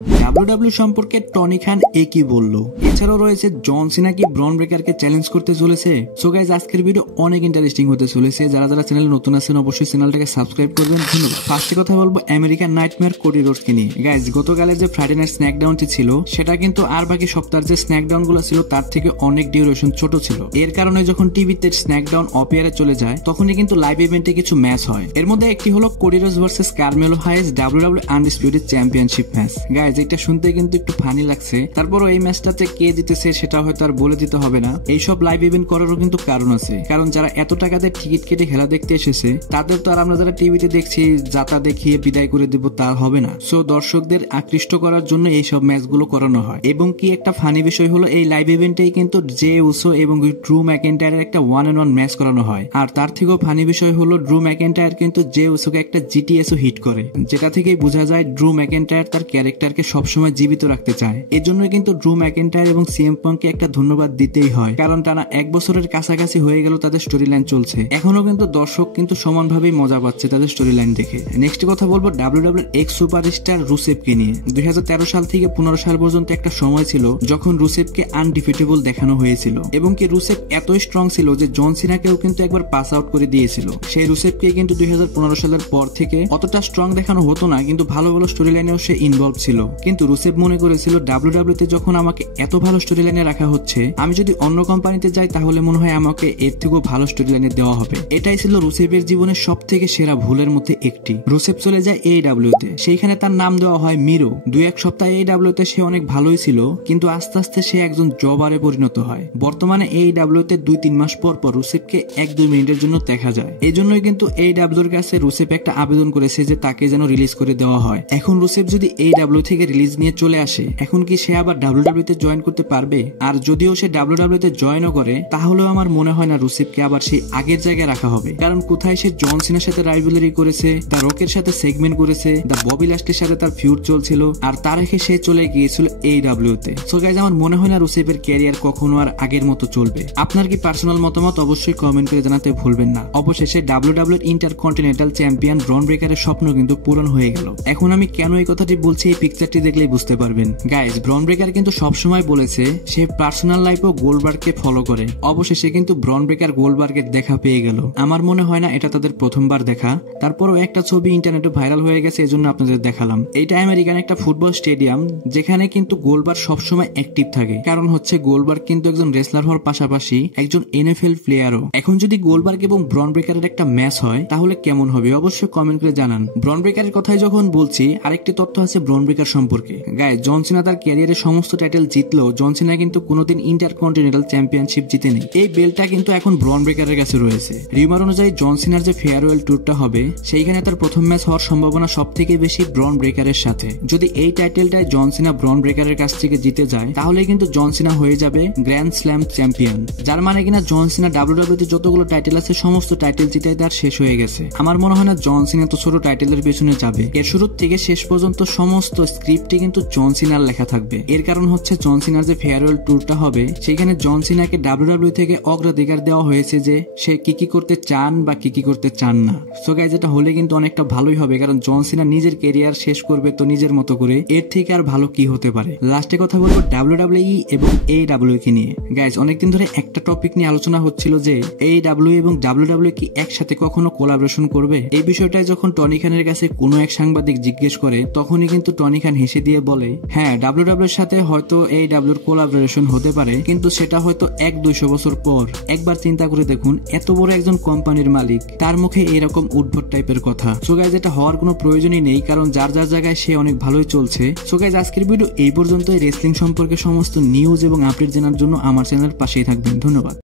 WWE সম্পর্কে Tony খান কি বললো, এছাড়াও রয়েছে জন সিনা কি ব্রন ব্রেকারকে চ্যালেঞ্জ করতে চলেছে। সো গাইজ আজকের ভিডিও অনেক ইন্টারেস্টিং হতে চলেছে। যারা যারা চ্যানেলে নতুন আছেন অবশ্যই চ্যানেলটাকে সাবস্ক্রাইব করবেন। ধন্যবাদ। ফার্স্টে কথা বলবো আমেরিকান নাইটমেয়ার কোডি রোডসকে নিয়ে। গাইজ গতকালের যে ফ্রাইডে নাইট স্ন্যাকডাউনটি ছিল সেটা কিন্তু আর বাকি সপ্তাহের যে স্ন্যাকডাউন গুলো ছিল তার থেকে অনেক ডিউরেশন ছোট ছিল। এর কারণে যখন টিভিতে স্ন্যাকডাউন অফ এয়ারে চলে যায় তখনই কিন্তু লাইভ ইভেন্টে কিছু ম্যাচ হয়। এর মধ্যে একটি হলো Cody Rhodes versus Carmelo Hayes W W undisputed championship match. Guys এটা শুনতে কিন্তু একটু ফানি লাগছে, তারপরও এই ম্যাচটাতে কে জিতেছে সেটা হয়তো আর বলে দিতে হবে না। এইসব লাইভ ইভেন্ট করারও কিন্তু কারণ আছে, কারণ যারা এত টাকাতে টিকিট কেটে খেলা দেখতে এসেছে তাদের তো আর আমরা যারা টিভিতে দেখছি যাতা দেখিয়ে বিদায় করে দিব তা হবে না। সো দর্শকদের আকৃষ্ট করার জন্য এইসব ম্যাচগুলো করানো হয়। এবং কি একটা ফানি বিষয় হলো এই লাইভ ইভেন্টেই কিন্তু জে উসো এবং ড্রু ম্যাকইন্টায়ারের একটা 1-on-1 ম্যাচ করানো হয়। আর তার থেকেও ফানি বিষয় হলো ড্রু ম্যাকইন্টায়ার কিন্তু জে উসোকে একটা জিটিএসও হিট করে, যেটা থেকেই বোঝা যায় ড্রু ম্যাকইন্টায়ার তার ক্যারেক্টারকে সবসময় জীবিত রাখতে চায়। এর জন্য কিন্তু ড্রু ম্যাকইন্টায়ার এবং সিএম পাঙ্ককে একটা ধন্যবাদ দিতেই হয়, কারণ টানা 1 বছরের কাছাকাছি হয়ে গেল তাদের স্টোরি লাইন চলছে। এখনো কিন্তু দর্শক কিন্তু সমানভাবেই মজা পাচ্ছে তাদের স্টোরি লাইন দেখে। নেক্সট কথা বলবো ডাব্লিউডাব্লিউ এক্স সুপারস্টার রুসেফকে নিয়ে। 2013 সাল থেকে 15 সাল পর্যন্ত একটা সময় ছিল যখন রুসেফকে আনডিফিটেবল দেখানো হয়েছিল, এবং কি রুসেফ এতই স্ট্রং ছিল যে জন সিনাকেও কিন্তু একবার পাস আউট করে দিয়েছিল। সেই রুসেফকে কিন্তু 2015 সালের পর থেকে অতটা স্ট্রং দেখানো হতো না, কিন্তু ভালো ভালো স্টোরি লাইনেও সে ইনভলভ ছিল। কিন্তু রুসেফ মনে করেছিল ডাব্লিউডাব্লিউতে যখন আমাকে এত ভালো স্টোরি লাইনে রাখা হচ্ছে, আমি যদি অন্য কোম্পানিতে যাই তাহলে মনে হয় আমাকে এর থেকেও ভালো স্টোরি লাইনে দেওয়া হবে। এটাই ছিল রুসেফের জীবনের সব থেকে সেরা ভুলের মধ্যে একটি। রুসেফ চলে যায় AEW-তে, সেইখানে তার নাম দেওয়া হয় মিরো। 2-1 সপ্তাহ AEW-তে সে অনেক ভালোই ছিল, কিন্তু আস্তে আস্তে সে একজন জবারে পরিণত হয়। বর্তমানে AEW-তে 2-3 মাস পর পর রুসেফকে 1-2 মিনিটের জন্য দেখা যায়। এই জন্যই কিন্তু AEW-র কাছে রুসেফ একটা আবেদন করেছে যে তাকে যেন রিলিজ করে দেওয়া হয়। এখন রুসেফ যদি AEW থেকে রিলিজ নিয়ে চলে আসে, এখন কি সে আবার ডাব্লিউডাব্লিউতে জয়েন করতে পারবে? আর যদিও সে ডাব্লিউডাব্লিউতে জয়েনও করে, তাহলেও আমার মনে হয় না রুসেফকে আবার সেই আগের জায়গায় রাখা হবে। কারণ কোথায় সে জন সিনার সাথে রাইভালরি করেছে, দ্য রকের সাথে সেগমেন্ট করেছে, দ্য ববি লাস্টের সাথে তার ফিউড চলছিল, আর তার রেখে সে চলে গিয়েছিল AEW-তে। সো গাইজ আমার মনে হয় না রুসেফের ক্যারিয়ার কখনো আর আগের মতো চলবে। আপনার কি পার্সোনাল মতামত অবশ্যই কমেন্ট করে জানাতে ভুলবেন না। অবশেষে ডাব্লিউডাব্লিউর ইন্টারকন্টিনেন্টাল চ্যাম্পিয়ন ব্রন ব্রেকারের স্বপ্ন কিন্তু পূরণ হয়ে গেল। এখন আমি কেন এই কথাটি বলছি এই পিকচারটি দেখলেই বুঝতে পারবেন। গাইজ ব্রন ব্রেকার কিন্তু সবসময় বলেছে সে পার্সোনাল লাইফেও গোল্ডবার্গকে ফলো করে। অবশেষে কিন্তু ব্রন ব্রেকার গোল্ডবার্গের দেখা পেয়ে গেল। আমার মনে হয় না এটা তাদের প্রথমবার দেখা, তারপরও একটা ছবি ইন্টারনেটে ভাইরাল হয়ে গেছে, এজন্য আপনাদের দেখালাম। এইটা আমেরিকান একটা ফুটবল স্টেডিয়াম, যেখানে কিন্তু গোল্ডবার্গ সবসময় অ্যাক্টিভ থাকে। কারণ হচ্ছে গোল্ডবার্গ কিন্তু একজন রেসলার হওয়ার পাশাপাশি একজন NFL প্লেয়ারও। এখন যদি গোল্ডবার্গ এবং ব্রন ব্রেকারের একটা ম্যাচ হয় তাহলে কেমন হবে অবশ্যই কমেন্ট করে জানান। ব্রন ব্রেকারের কথাই যখন বলছি, আরেকটি তথ্য আছে ব্রন ব্রেকার সম্পর্কে। গাইজ জন সিনা তার ক্যারিয়ারের সমস্ত টাইটেল জিতলেও জন সিনা কিন্তু কোনোদিন ইন্টারকন্টিনেন্টাল চ্যাম্পিয়নশিপ জিতেনি। এই বেলটা কিন্তু এখন ব্রন ব্রেকারের কাছে রয়েছে। রিউমার অনুযায়ী জন সিনার যে ফেয়ারওয়েল ট্যুরটা হবে সেইখানে তার প্রথম ম্যাচ হওয়ার সম্ভাবনা সব থেকে বেশি ব্রন ব্রেকারের সাথে। যদি এই টাইটেলটাই জন সিনা ব্রন ব্রেকারের কাছ থেকে জিতে যায় তাহলে কিন্তু জন সিনা হয়ে যাবে গ্র্যান্ড স্ল্যাম চ্যাম্পিয়ন, যার মানে কিনা জন সিনা ডাব্লিউডাব্লিউতে যতগুলো টাইটেল আছে সমস্ত টাইটেল জিতে তার শেষ হয়ে গেছে। আমার মনে হয় না জন সিনা তো ছোট টাইটেলের পেছনে যাবে। এর শুরু থেকে শেষ পর্যন্ত সমস্ত স্ক্রিপ্টে কিন্তু জন সিনার লেখা থাকবে। এর কারণ হচ্ছে জন সিনার যে ফেয়ারওয়েল ট্যুরটা হবে সেখানে জন সিনাকে ডাব্লিউডাব্লিউ থেকে অগ্রাধিকার দেওয়া হয়েছে যে সে কি করতে চান বা কি করতে চান না। সো গাইজ এটা হলে কিন্তু অনেকটা ভালোই হবে, কারণ জন সিনা নিজের ক্যারিয়ার শেষ করবে তো নিজের মতো করে, এর থেকে আর ভালো কি হতে পারে। লাস্টে কথা বলবো ডাব্লিউডাব্লিউ এবং AEW কে নিয়ে। গাইজ অনেকদিন ধরে একটা টপিক নিয়ে আলোচনা হচ্ছিল যে AEW এবং ডাব্লিউডাব্লিউ কি একসাথে কখনো কোলাবোরেশন করবে। এই বিষয়টাই যখন টনি খানের কাছে কোনো এক সাংবাদিক জিজ্ঞেস করে তখনই কিন্তু টনি খান হেসে দিয়ে বলে, হ্যাঁ ডাব্লিউডাব্লিউর সাথে হয়তো AEWর কোলাবোরেশন হতে পারে, কিন্তু সেটা হয়তো 100-200 বছর পর। একবার চিন্তা করে দেখুন, এত বড় একজন কোম্পানির মালিক, তার মুখে এরকম উদ্ভট টাইপের কথা। সো গাইজ এটা হওয়ার কোনো প্রয়োজনই নেই, কারণ যার যার জায়গায় সে অনেক ভালোই চলছে। সো গাইজ আজকের ভিডিও এই পর্যন্তই। রেসলিং সম্পর্কে সমস্ত নিউজ এবং আপডেট জানার জন্য আমার চ্যানেলের পাশেই থাকবেন। ধন্যবাদ।